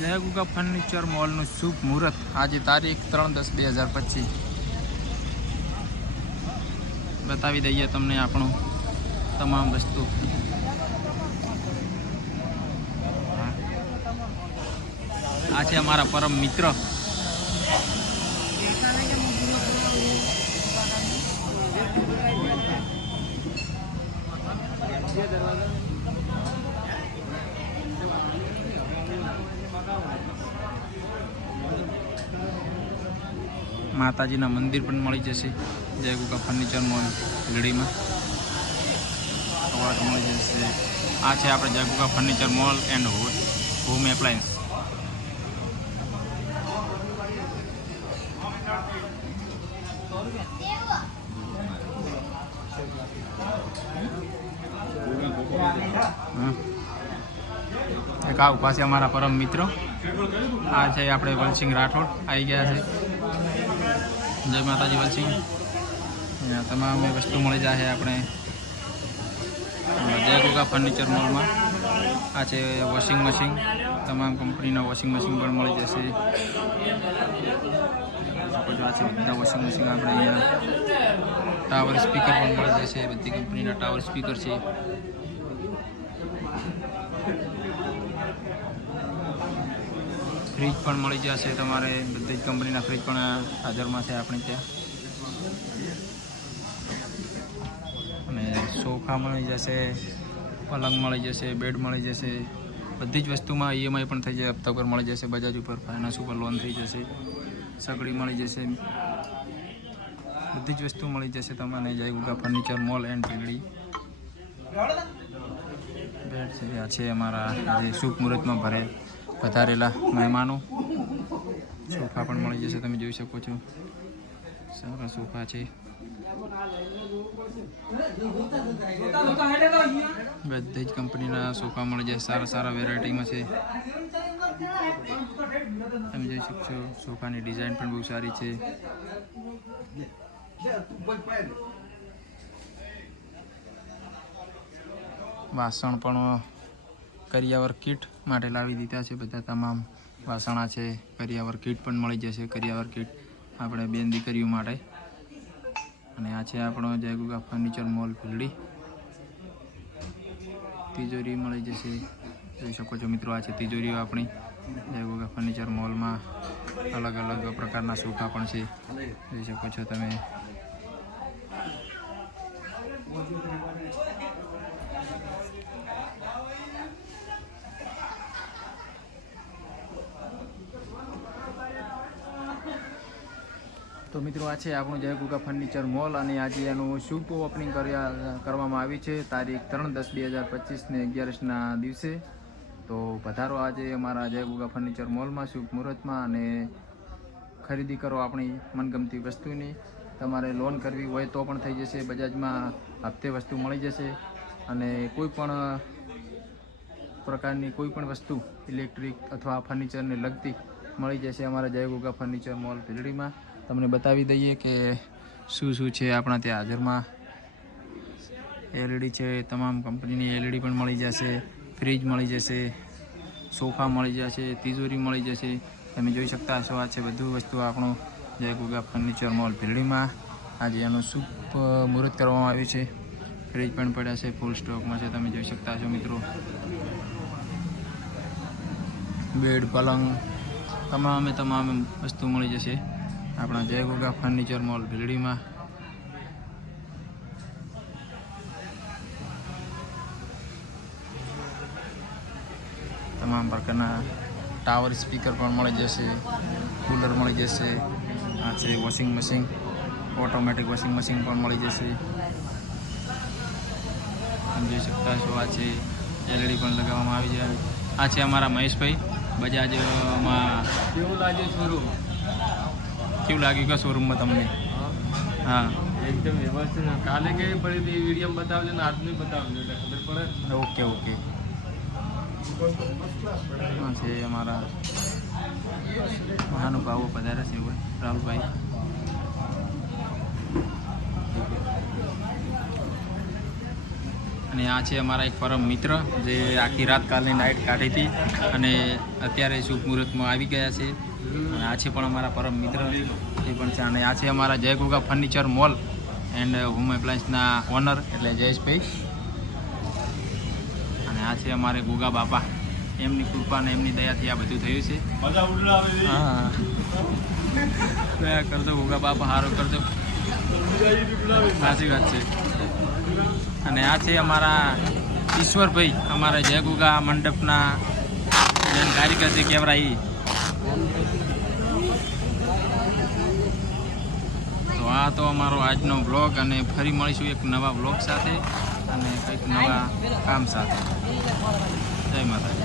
જય ગુગા ફર્નિચર મોલનું શુભ મુહૂર્ત આજે તારીખ 3/10/2025 બતાવી દઈએ તમને આપણું તમામ વસ્તુ। આ છે અમારા પરમ મિત્ર માતાજીના મંદિર પણ મળી જશે જય ગુગા ફર્નિચર મોલ ભીલડીમાં કવાટ મળી જશે। આ છે આપણે Jay Goga furniture mall and home appliance. એક આ ઉભા છે અમારા પરમ મિત્રો। આ છે આપણે વલસિંહ રાઠોડ આવી ગયા છે। જય માતાજી વલસિંહ। અહીંયા તમામ વસ્તુ મળી જશે આપણે જય ગુગા ફર્નિચર મોલમાં। આ છે વોશિંગ મશીન, તમામ કંપનીના વોશિંગ મશીન પણ મળી જશે। આ છે બધા વોશિંગ મશીન આપણે અહીંયા ટાવર સ્પીકર પણ મળી જશે, બધી કંપનીના ટાવર સ્પીકર છે। ફ્રીજ પણ મળી જશે તમારે, બધી જ કંપનીના ફ્રીજ પણ હાજરમાં છે આપણે ત્યાં। અને સોફા મળી જશે, પલંગ મળી જશે, બેડ મળી જશે, બધી જ વસ્તુમાં EMI પણ થઈ જાય, હપ્તા પર મળી જશે, બજાજ ઉપર ફાઇનાન્સ ઉપર લોન થઈ જશે, સગડી મળી જશે, બધી જ વસ્તુ મળી જશે તમને જય Goga furniture mall and Bhildi. Bed છે, આ છે અમારા આજે શુભ મુહૂર્તમાં પધારેલા મહેમાનો। સોફા પણ મળી જશે, તમે જોઈ શકો છો, સારા સોફા છે। બધી જ કંપનીના સોફા મળી જશે, સારા સારા વેરાયટીમાં છે, તમે જોઈ શકશો। સોફાની ડિઝાઇન પણ બહુ સારી છે। વાસણ પણ કરિયાવર કીટ માટે લાવી દીધા છે, બધા તમામ વાસણા છે। કરિયાવર કીટ પણ મળી જશે, કરિયાવર કીટ આપણે બેન દીકરીઓ માટે। અને આ છે આપણો જય ગુગા ફર્નિચર મોલ ભીલડી। તિજોરી મળી જશે, જોઈ શકો છો મિત્રો, આ છે તિજોરીઓ આપણી જય ગુગા ફર્નિચર મોલમાં। અલગ અલગ પ્રકારના સોફા પણ છે, જોઈ શકો છો તમે। તો મિત્રો આ છે આપણું જય ગુગા ફર્નિચર મોલ અને આજે એનું શુભ ઓપનિંગ કરવામાં આવી છે તારીખ 3/10/2025 ને 11ના દિવસે। તો પધારો આજે અમારા જય ગુગા ફર્નિચર મોલમાં શુભ મુહૂર્તમાં અને ખરીદી કરો આપણી મનગમતી વસ્તુની। તમારે લોન કરવી હોય તો પણ થઈ જશે, બજાજમાં હપ્તે વસ્તુ મળી જશે અને કોઈ પણ પ્રકારની કોઈ પણ વસ્તુ ઇલેક્ટ્રિક અથવા ફર્નિચરને લગતી મળી જશે અમારા જય ગુગા ફર્નિચર મોલ ભીલડીમાં। તમને બતાવી દઈએ કે શું શું છે આપણા ત્યાં હાજરમાં। LED છે, તમામ કંપનીની LED પણ મળી જશે, ફ્રીજ મળી જશે, સોફા મળી જશે, તિજોરી મળી જશે, તમે જોઈ શકતા હશો। આ છે બધું વસ્તુ આપણું જય ગુગા ફર્નિચર મોલ ભીલડીમાં। આજે એનું શુભ મુહૂર્ત કરવામાં આવ્યું છે। ફ્રીજ પણ પડ્યા છે, ફૂલ સ્ટોકમાં છે, તમે જોઈ શકતા હશો મિત્રો। બેડ, પલંગ, તમામ વસ્તુ મળી જશે આપણા જય ગુગા ફર્નિચર મોલ ભીલડીમાં। તમામ પ્રકારના ટાવર સ્પીકર પણ મળી જશે, કુલર મળી જશે। આ છે washing machine, automatic washing machine પણ મળી જશે, તમે જોઈ શકતા છો। આ છે LED પણ લગાવવામાં આવી જાય। આ છે અમારા મહેશભાઈ બજાજમાં। કેવું લાગ્યું શોરૂમ? કેવું લાગ્યું કે શોરૂમમાં તમને? હા, એકદમ વ્યવસ્થિત। કાલે કેવી પડી હતી વિડીયો બતાવજો ને આજની બતાવજો એટલે ખબર પડે। Okay okay. હા છે અમારા મહાનુભાવો પધારે છે રાહુલભાઈ। અને આ છે અમારા એક પરમ મિત્ર જે આખી રાત કાલની નાઇટ કાઢી હતી અને અત્યારે શુભ મુહૂર્તમાં આવી ગયા છે. અને આ છે પણ અમારા પરમ મિત્ર એ પણ છે. અને આ છે અમારા Jay Goga furniture mall and home એપ્લાયન્સના ઓનર એટલે જયેશભાઈ. અને આ છે અમારે ગોગા બાપા, એમની કૃપા અને એમની દયાથી આ બધું થયું છે. હા દયા કરજો ગોગા બાપા, સારું કરજો, સાચી વાત છે. અને આ છે અમારા ઈશ્વરભાઈ, અમારા જય ગોગા મંડપના જેન કારીગર છે કેવરાઈ. તો આ તો અમારો આજનો બ્લોગ, અને ફરી મળીશું એક નવા બ્લોગ સાથે અને કંઈક નવા કામ સાથે. જય માતા.